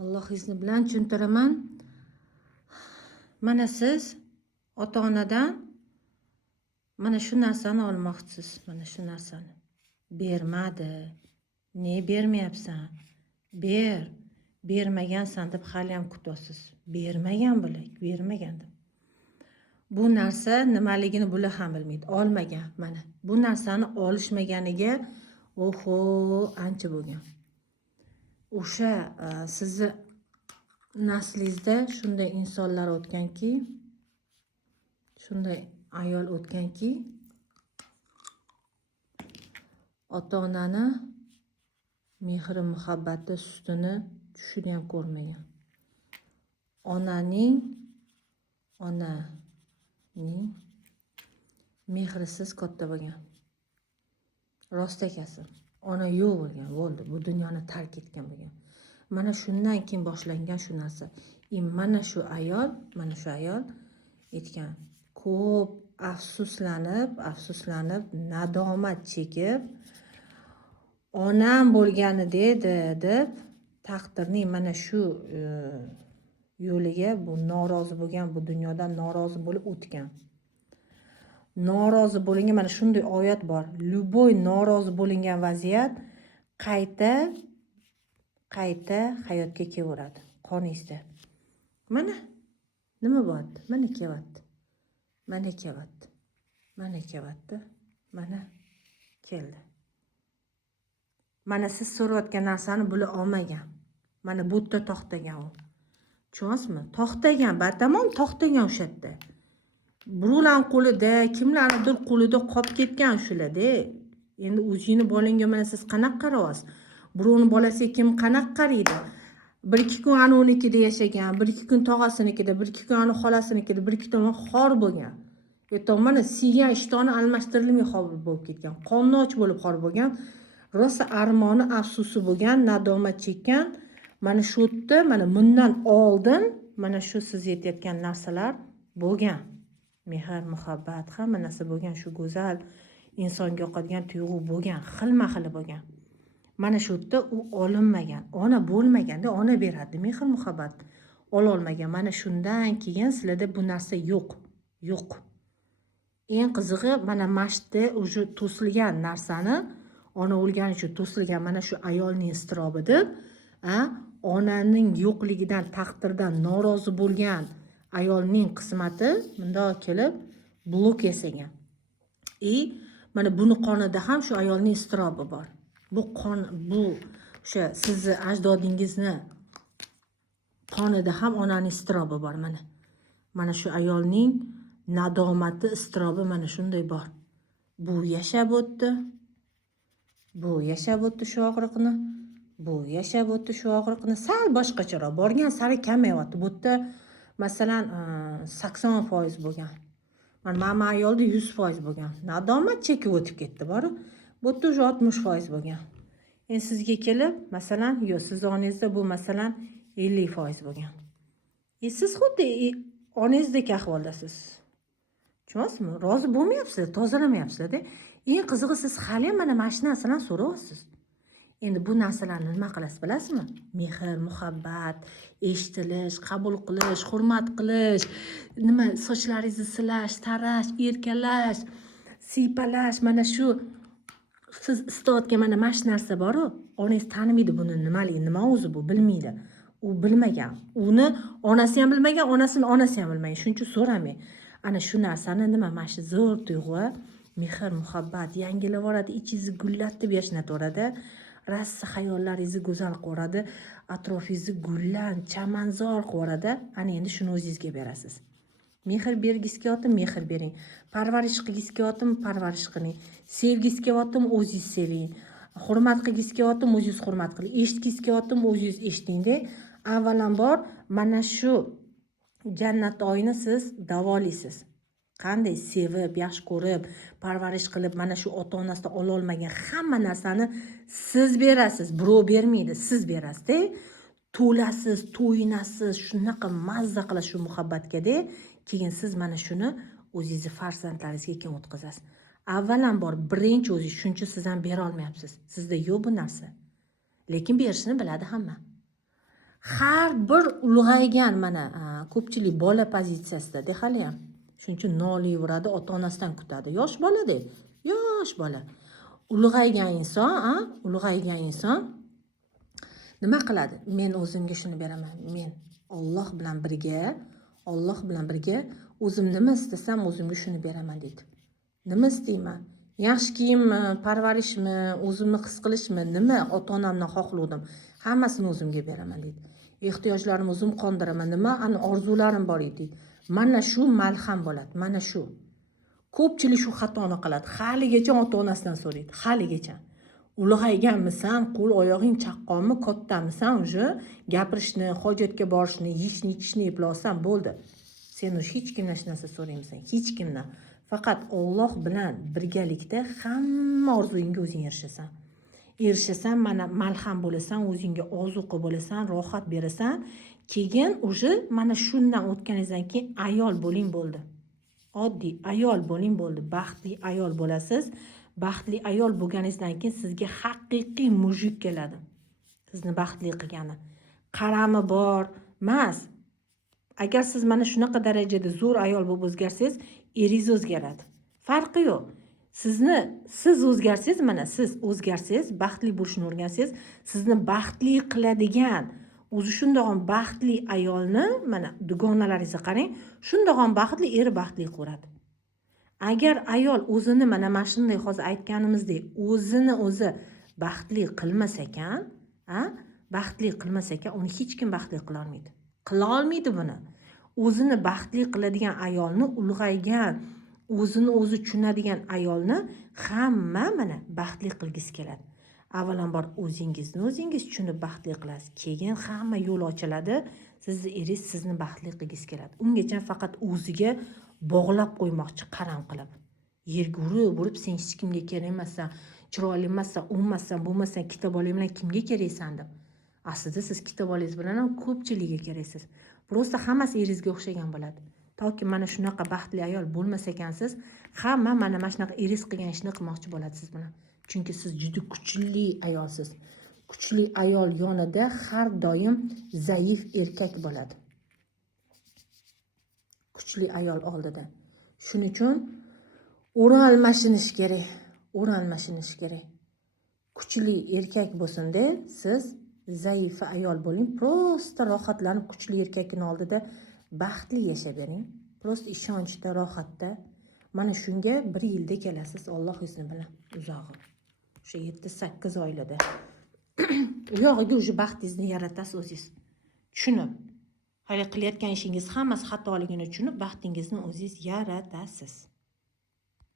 Alloh izni bilan tushuntiraman. Mana siz ota-onadan mana shu narsani olmoqchisiz. Mana shu narsani. Bermadi. Ne bermayapsan? Ber. Bermagansan deb hali ham kutyapsiz. Bermagan bo'lak, bermagan deb. Bu narsa nimaligini bular ham bilmaydi. Olmagan mana. Bu narsani olishmaganiga oho, ancha bo'lgan. O'sha sizni naslingizda shunday insonlar o'tganki, shunday ayol o'tganki, ota-onani mehr muhabbati sutini tushini ham ko'rmagan. Onaning mehrisiz katta bo'lgan. Rost akasi. Ona yo'q bo'lgan, bo'ldi. Bu dunyoni tark etgan bo'lgan. Mana shundan keyin boshlangan shu narsa. Mana shu ayol aytgan. Ko'p afsuslanib, nadomat chekib, onam bo'lgani dedi deb taqdirning mana shu yo'liga bu norozi bo'lgan, bu dunyodan norozi bo'lib o'tgan. Norozi bo'lingan mana shunday oyat bor. Luboy norozi bo'lingan vaziyat qayta hayotga kelaveradi. Qoningizda. Mana nima bo'lyapti? Mana kelyapti. Mana keldi. Mana siz so'rayotgan narsani bular olmagan. Mana bu yerda to'xtagan u. Tushunyapsizmi? To'xtagan, batamom to'xtagan o'sha yerda. Birovlarning qo'lida, kimlarnidir qo'lida qolib ketgan shularda. Endi o'zingizni bolangga mana siz qanaqa qarayapsiz? Birovning bolasiga kim qanaqa qaraydi? 1-2 kun ana unikida yashagan, 1-2 kun tog'asinikida, 1-2 kun ana xolasinikida, 1-2 kun xor bo'lgan. Mana siygan ishtoni almashtirilmay xor bo'lib ketgan. Qonnoch bo'lib xor bo'lgan. Rosa armoni, afsusi bo'lgan, nadomat chekkan. Mana shu yerda, mana bundan oldin mana shu siz aytayotgan narsalar bo'lgan. Mehr, muhabbat, hamma narsa bo'lgan, shu go'zal insonga yoqadigan tuyg'u bo'lgan, xilma-xili bo'lgan. Mana shu yerda u olinmagan, ona bo'lmaganda ona beradi, mehr, muhabbat ola olmagan. Mana shundan keyin sizlarda bu narsa yo'q. Eng qizig'i mana mashda o'sha to'silgan narsani, ona o'lgani uchun to'silgan mana shu ayolning iztirobi deb, onaning yo'qligidan, taqdirdan norozi bo'lgan ayolning qismati bundoq kelib blok yasagan. Mana buni qonida ham shu ayolning iztirobi bor. Bu qon, bu o'sha sizni ajdodingizni qonida ham onaning iztirobi bor mana. Mana shu ayolning nadomati, iztirobi mana shunday bor. Bu yashab o'tdi. Shu og'riqni. Sal boshqacharoq borgan sari kamayyapti. Bu yerda masalan 80% bo'lgan. Mana ayolda 100% bo'lgan. Nadomat chekib o'tib ketdi, bor. Bu yerda 60% bo'lgan. Endi sizga kelib, masalan, siz onangizda bu masalan 50% bo'lgan. Siz xuddi onangizdek ahvoldasiz. Tushunyapsizmi? Rozi bo'lmayapsiz, tozalamayapsiz-da. Eng qizig'i siz hali ham mana shu narsalarni so'rayapsiz. Endi bu narsalarni nima qilasiz bilasizmi? Mehr, muhabbat, eshitilish, qabul qilish, hurmat qilish, nima sochlaringizni silash, tarash, erkalash, siypalash, mana shu siz istayotgan mana shu narsa bor-ku, onangiz tanimaydi buni nimalik, nima o'zi bu, bilmaydi. U bilmagan. Uni onasi ham bilmagan, onasini onasi ham bilmagan. Shuning uchun so'ramang. Ana shu narsani nima mana shu zo'r tuyg'u, mehr, muhabbat yangilaveradi, ichingizni gullatib yashnataveradi. Rassa hayollaringizni go'zal qiladi, atrofingizni gullan, chamanzor qiladi. Ana endi shuni o'zingizga berasiz. Mehr bergisi kelyapti, mehr bering. Parvarish qilgisi kelyapti, parvarish qiling. Sevgisi kelyapti, o'zingiz seving. Hurmat qilgisi kelyapti, o'zingiz hurmat qiling. Eshitgisi kelyapti, o'zingiz eshiting-da. Avvalambor mana shu jannat oyini siz davolaysiz. Qanday sevib, yaxshi ko'rib, parvarish qilib, mana shu ota-onasidan ola olmagan hamma narsani siz berasiz, birov bermaydi, siz berasiz-da. To'lasiz, to'yinasiz, shunaqa mazza qilasiz shu muhabbatga-da. Keyin siz mana shuni o'zingizni farzandlaringizga keyin o'tkazasiz. Avvalambor birinchi o'zingiz, shuncha siz ham bera olmayapsiz. Sizda yo'q bu narsa. Lekin berishni biladi hamma. har bir ulg'aygan mana ko'pchilik bola pozitsiyasida hali ham shuning uchun noliyveradi, ota onasidan kutadi. Yosh bolada, yosh bola. Ulg'aygan inson nima qiladi? Men o'zimga shuni beraman. Men Alloh bilan birga o'zim nima istasam o'zimga shuni beraman deydi. Nima istayman? Yaxshi kiyimmi, parvarishmi, o'zimni his qilishmi, nima ota-onamdan xohladim, hammasini o'zimga beraman deydi. Ehtiyojlarimni o'zim qondiraman, nima orzularim bor edi. Mana shu malham bo'ladi, mana shu. Ko'pchilik shu xatoni qiladi. Haligacha ota-onasidan so'raydi, haligacha. Ulg'ayganmisan, qo'l oyog'ing chaqqonmi, kattamisan, uje gapirishni, hojatga borishni, yeyishni, ichishni eplolsan bo'ldi. Sen hech kimdan hech narsa so'raymisan, hech kimdan. Faqat Alloh bilan birgalikda hamma orzuyingga o'zing erishasan. Erishasan, mana malham bo'lasan, o'zingga ozuqa bo'lasan, rohat berasan. Keyin uje mana shundan o'tganingizdan keyin ayol bo'ling bo'ldi. Oddiy ayol bo'ling bo'ldi. Baxtli ayol bo'lasiz. Baxtli ayol bo'lganingizdan keyin sizga haqiqiy mujik keladi. Sizni baxtli qilgani. Qarami bor emas. Agar siz mana shunaqa darajada zo'r ayol bo'lib o'zgarsangiz, eringiz o'zgaradi. Farqi yo'q. Siz o'zgarsangiz, mana siz o'zgarsangiz, baxtli bo'lishni o'rgansangiz, sizni baxtli qiladigan o'zi shundoq baxtli ayolni mana dugonalaringizga qarang, shundoq baxtli eri baxtli ko'radi. Agar ayol o'zini mana shunday hozir aytganimizdek, o'zi baxtli qilmas ekan, uni hech kim baxtli qila olmaydi. Qila olmaydi buni. O'zini baxtli qiladigan ayolni, ulg'aygan, o'zini o'zi tushunadigan ayolni hamma mana baxtli qilgisi keladi. Avvalambor o'zingizni tushunib baxtli qilasiz. Keyin hamma yo'l ochiladi. Sizni eringiz sizni baxtli qilgisi keladi. Ungacha faqat o'ziga bog'lab qo'ymoqchi qaram qilib. Yerga urib sen hech kimga kerak emassan, chiroyli emassan, o'nmassan, bo'lmassan, kitob oling bilan kimga keraksan deb. Aslida siz kitob olingiz bilan ham ko'pchilikga keraksiz. Prosta hammasi eringizga o'xshagan bo'ladi. Toki mana shunaqa baxtli ayol bo'lmas ekansiz, hamma mana shunaqa eringiz qilgan ishni qilmoqchi bo'ladi siz bilan. Chunki siz juda kuchli ayolsiz. Kuchli ayol yonida har doim zaif erkak bo'ladi. Kuchli ayol oldida. Shuning uchun o'rin almashinish kerak. Kuchli erkak bo'lsin-da, siz zaif ayol bo'ling. Prosta rohatlanib kuchli erkakning oldida baxtli yashab-bering. Prosta ishonchda, rohatda. Mana shunga 1 yilda kelasiz, Alloh izni bilan. Uzog'i. O'sha 7-8 oylada. U yog'iga o'sha baxtingizni yaratasiz o'zingiz. Tushunib. Hali qilayotgan ishingiz hammasi xatoligini tushunib, baxtingizni o'zingiz yaratasiz.